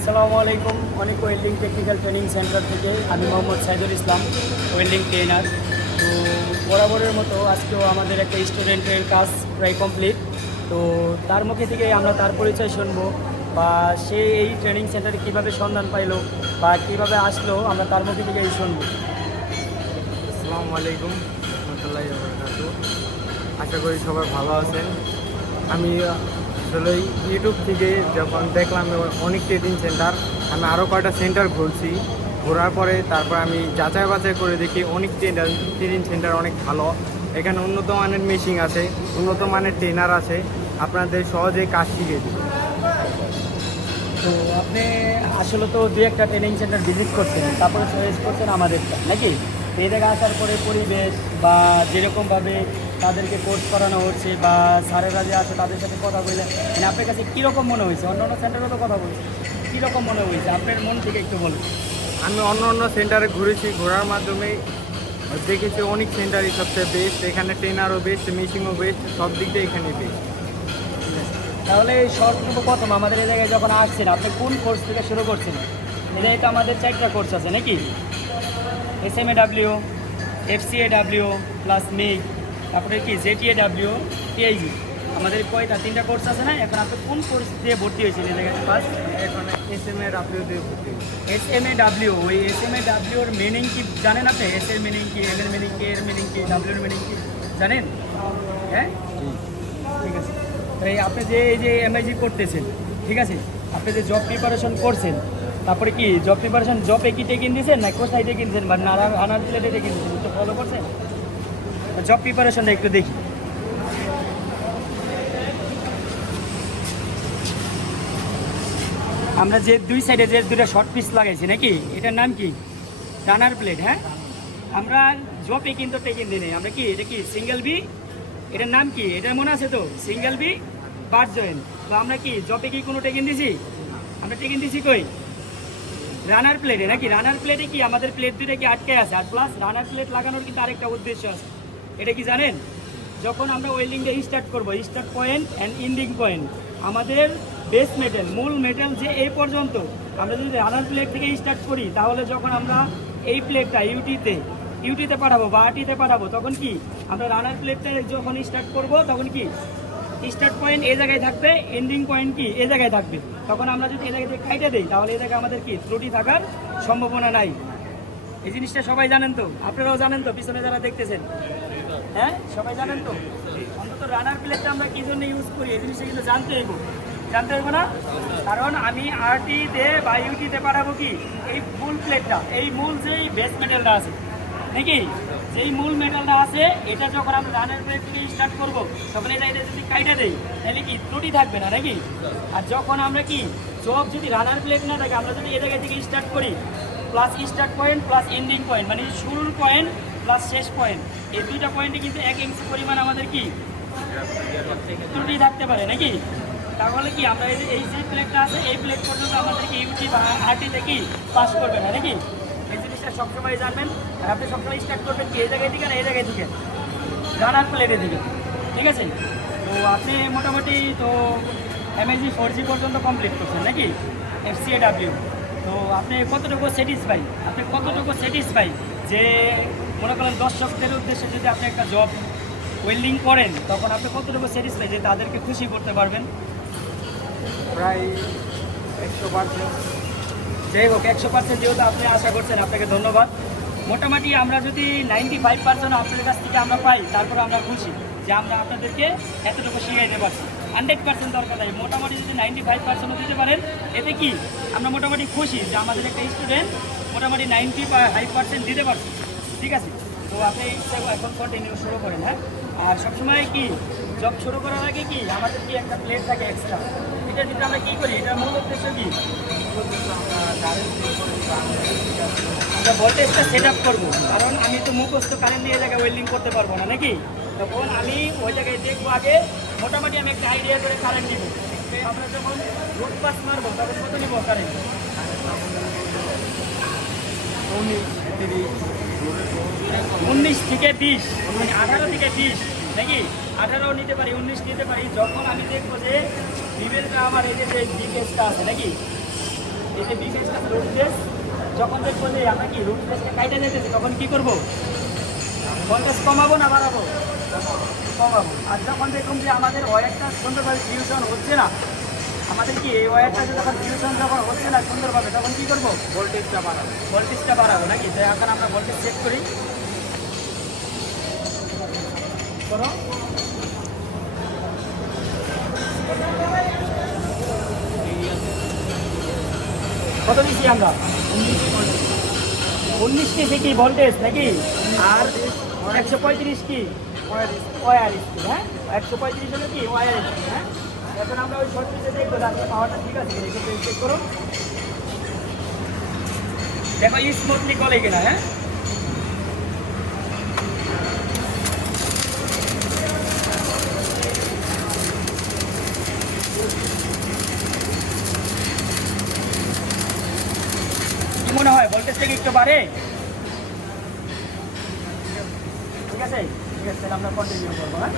আসসালামু আলাইকুম। অনেক ওয়েল্ডিং টেকনিক্যাল ট্রেনিং সেন্টার থেকে আমি মোহাম্মদ সাইদুল ইসলাম ওয়েল্ডিং ট্রেনার তো বরাবরের মতো আজকেও আমাদের একটা স্টুডেন্টের কাজ প্রায় কমপ্লিট তো তার মুখে থেকে আমরা তার পরিচয় শুনব বা সে এই ট্রেনিং সেন্টারে কীভাবে সন্ধান পাইলো বা কীভাবে আসলো, আমরা তার মুখে থেকেই শুনব। আসসালামু আলাইকুম, রহমতুল্লাহ আশা করি সবাই ভালো আছেন। আমি আসলে ইউটিউব থেকে যখন দেখলাম অনেক ট্রেডিং সেন্টার আমি আরও কয়টা সেন্টার ঘুরছি। ঘোরার পরে তারপর আমি যাচাই বাছাই করে দেখি অনেক ট্রেনার ট্রেনিং সেন্টার অনেক ভালো। এখানে উন্নত মানের মেশিন আছে, উন্নত মানের ট্রেনার আছে। আপনাদের সহজে কাজ শিখিয়ে দেবে। তো আপনি আসলে তো দু একটা ট্রেনিং সেন্টার ভিজিট করছেন, তারপরে সাজেস্ট করছেন আমাদেরটা, নাকি? এই জায়গায় আসার পরে পরিবেশ বা যেরকমভাবে তাদেরকে কোর্স করানো হচ্ছে বা স্যারেরা যে আছে তাদের সাথে কথা বলে মানে আপনার কাছে কীরকম মনে হয়েছে? অন্য অন্য সেন্টারও তো কথা বলছে। কীরকম মনে হয়েছে? আপনার মন থেকে একটু বলুন। আমি অন্য অন্য সেন্টারে ঘুরেছি ঘোরার মাধ্যমে দেখেছি অনেক সেন্টারই সবচেয়ে বেস্ট এখানে ট্রেনারও বেস্ট মেশিনও বেস্ট সব দিক দিয়ে এখানে বেস্ট তাহলে এই সর্বপ্রথম আমাদের এই জায়গায় যখন আসছেন আপনি কোন কোর্স থেকে শুরু করছেন? জায়গায় তো আমাদের চারটা কোর্স আছে নাকি? S M A W F C A W plus MIG তারপরে কি জেটিএ ডাব্লিউ টিআইজি আমাদের কয়টা তিনটা কোর্স আছে না? এখন আপনি কোন কোর্স দিয়ে ভর্তি হয়েছেন? এই জায়গায় ফার্স্ট এখন এস এম এ ডাব্লিউ দিয়ে ভর্তি। এস এম এ ডাব্লিউ ওই এস এম এ ডাব্লিউর মিনিং কি জানেন আপনি? এস এর মিনিং কি এম এর মিনিং কি এর মিনিং কি ডাব্লিউর মিনিং কি জানেন? হ্যাঁ? ঠিক আছে। তো এই আপনি যে এই যে এমআইজি করতেছেন ঠিক আছে? আপনি যে জব প্রিপারেশন করছেন তারপরে কি জব প্রিপারেশন জবে কি টেকিন দিয়েছেন না কোথায় টেকিন দিয়েছেন বা নানা আনার প্লেটে টেকিন দিয়েছেন একটু ফলো করছেন? জব প্রিপারেশনটা একটু দেখি। আমরা যে দুই সাইডে যে দুটো শর্ট পিস লাগাইছি নাকি? এটার নাম কি? রানার প্লেট হ্যাঁ? আমরা জপে কিন্তু টেকিন দিই। আমরা কি, এটা কি সিঙ্গেল বি এটার নাম কি? এটার মনে আছে তো? সিঙ্গেল বি বার জয়েন তো আমরা কি জপে কি কোনো টেকিন দিছি? আমরা টেকিন দিছি কই? রানার প্লেটে নাকি? রানার প্লেটে কি? আমাদের প্লেট দুটো কি আটকে আছে? আর প্লাস রানার প্লেট লাগানোর কিন্তু আরেকটা উদ্দেশ্য আছে। এটা কি জানেন? যখন আমরা ওয়েল্ডিংটা স্টার্ট করব start point and ending point আমাদের বেস মেটেল মূল মেটেল যে এই পর্যন্ত, আমরা যদি রানার প্লেট থেকে স্টার্ট করি, তাহলে যখন আমরা এই প্লেটটা ইউটিতে ইউটিতে পাঠাবো বা আটিতে পাঠাবো, তখন কি? আমরা রানার প্লেটটা যখন স্টার্ট করব, তখন কি? স্টার্ট পয়েন্ট এই জায়গায় থাকবে এন্ডিং পয়েন্ট কি? এ জায়গায় থাকবে। তখন আমরা যদি এই জায়গা থেকে কাইটে দিই, তাহলে এই জায়গায় আমাদের কি? ত্রুটি থাকার সম্ভাবনা নাই। এই জিনিসটা সবাই জানেন তো? আপনারাও জানেন তো? পিছনে যারা দেখতেছেন। হ্যাঁ? সবাই জানেন তো? অন্তত রানার প্লেটটা আমরা কি জন্য ইউজ করি? এই জিনিসটা কিন্তু জানতে হইব। জানতে হইব না? কারণ আমি আরটিতে বা ইউটিতে পাঠাবো কি? এই মূল প্লেটটা এই মূল যেই বেস মেটেলটা আছে। নাকি? যেই মূল মেটালটা আছে, এটা যখন আমরা রানের প্লেট থেকে স্টার্ট করব, তখন এটা এটা যদি কাইটা দেই, তাহলে কি ত্রুটি থাকবে না নাকি? আর যখন আমরা কি জব যদি রানার প্লেট না থাকে, আমরা যদি এ জায়গা থেকে স্টার্ট করি plus start point plus ending point মানে শুরুর পয়েন্ট প্লাস শেষ পয়েন্ট এই দুইটা পয়েন্টে কিন্তু এক ইঞ্চি পরিমাণ আমাদের কি? ত্রুটি থাকতে পারে, নাকি? তাহলে কি আমরা এই যে- প্লেটটা আছে, এই প্লেট পর্যন্ত আমাদেরকে ইউটি বা আরটিতে কি পাস করবে না, নাকি? এই জিনিসটা সবসময় জানবেন আর আপনি সবসময় স্টার্ট করবেন কি এই জায়গায় থেকে না এই জায়গায় থেকে। রানার প্লেটে দিকে ঠিক আছে? তো আপনি মোটামুটি তো এমএজি ফোর জি পর্যন্ত কমপ্লিট করছেন, নাকি? এফসিএ ডাব্লিউ তো আপনি কতটুকু স্যাটিসফাই আপনি কতটুকু স্যাটিসফাই যে মনে করেন দর্শকদের উদ্দেশ্যে যদি আপনি একটা জব ওয়েল্ডিং করেন তখন আপনি কতটুকু স্যাটিসফাই যে তাদেরকে খুশি করতে পারবেন? প্রায় একশো পার্সেন্ট যাই হোক একশো পার্সেন্ট যেহেতু আপনি আশা করছেন আপনাকে ধন্যবাদ। মোটামুটি আমরা যদি নাইনটি ফাইভ পার্সেন্ট আপনাদের কাছ থেকে আমরা পাই তারপরে আমরা খুশি যে আমরা আপনাদেরকে এতটুকু শিখাইতে পারছি। হান্ড্রেড পার্সেন্ট দরকার নাই। মোটামুটি যদি নাইনটি ফাইভ পার্সেন্টও দিতে পারেন এতে কি? আমরা মোটামুটি খুশি যে আমাদের একটা স্টুডেন্ট মোটামুটি নাইনটি ফাইভ পার্সেন্ট দিতে পারছে। ঠিক আছে? তো আপনি এখন কন্টিনিউ শুরু করেন হ্যাঁ? আর সবসময় কি জব শুরু করার আগে কি আমাদের কি একটা প্লেট থাকে এক্সট্রা এটা ভিতরে আমরা কী করি? এটা মূল উদ্দেশ্য কি? আমরা ভোল্টেজটা সেট আপ করব। কারণ আমি তো মুখস্থ কারেন্ট নিয়ে জায়গায় ওয়েল্ডিং করতে পারব না, নাকি? তখন আমি ওই জায়গায় দেখব আগে, মোটামুটি আমি একটা আইডিয়া করে কারেন্ট নিব। আমরা যখন রুট পাস মারবো, তখন কত নিব কারেন্ট থেকে বিশ মানে আঠারো থেকে বিশ নাকি? আঠারো নিতে পারি উনিশ নিতে পারি। যখন আমি দেখব যে রিবেলটা আমার এই যে লিকেজটা আছে নাকি? এই যে বি ফেসটা রুট যখন দেখব যে আমরা কি রুট কাইটে যেতেছি তখন কি করব? ভোল্টেজ কমাবো না বাড়াবো? কমাবো। আর যখন দেখুন যে আমাদের ওয়ারটা সুন্দরভাবে ফিউশন হচ্ছে না আমাদের কি এই ওয়ারটা যখন ফিউশন যখন হচ্ছে না সুন্দরভাবে তখন কি করব? ভোল্টেজটা বাড়াবো। ভোল্টেজটা বাড়াবো নাকি? তাই এখন আমরা ভোল্টেজ চেক করি। করো। কত দিচ্ছি আমরা? উনিশ কেজি কি ভোল্টেজ নাকি? আর একশো পঁয়ত্রিশ কি? ওয়ার স্পিড হ্যাঁ? একশো পঁয়ত্রিশ হলো কি? ওয়ার স্পিড হ্যাঁ? এখন আমরা ওই পিসে দেখব, তারপরে পাওয়ারটা ঠিক আছে চেক করো। দেখো স্মুথলি গলে কিনা হ্যাঁ? কি মনে হয় ভোল্টেজটা কি একটু বাড়ে। ঠিক আছে? ঠিক আছে আমরা কন্টিনিউ করব হ্যাঁ?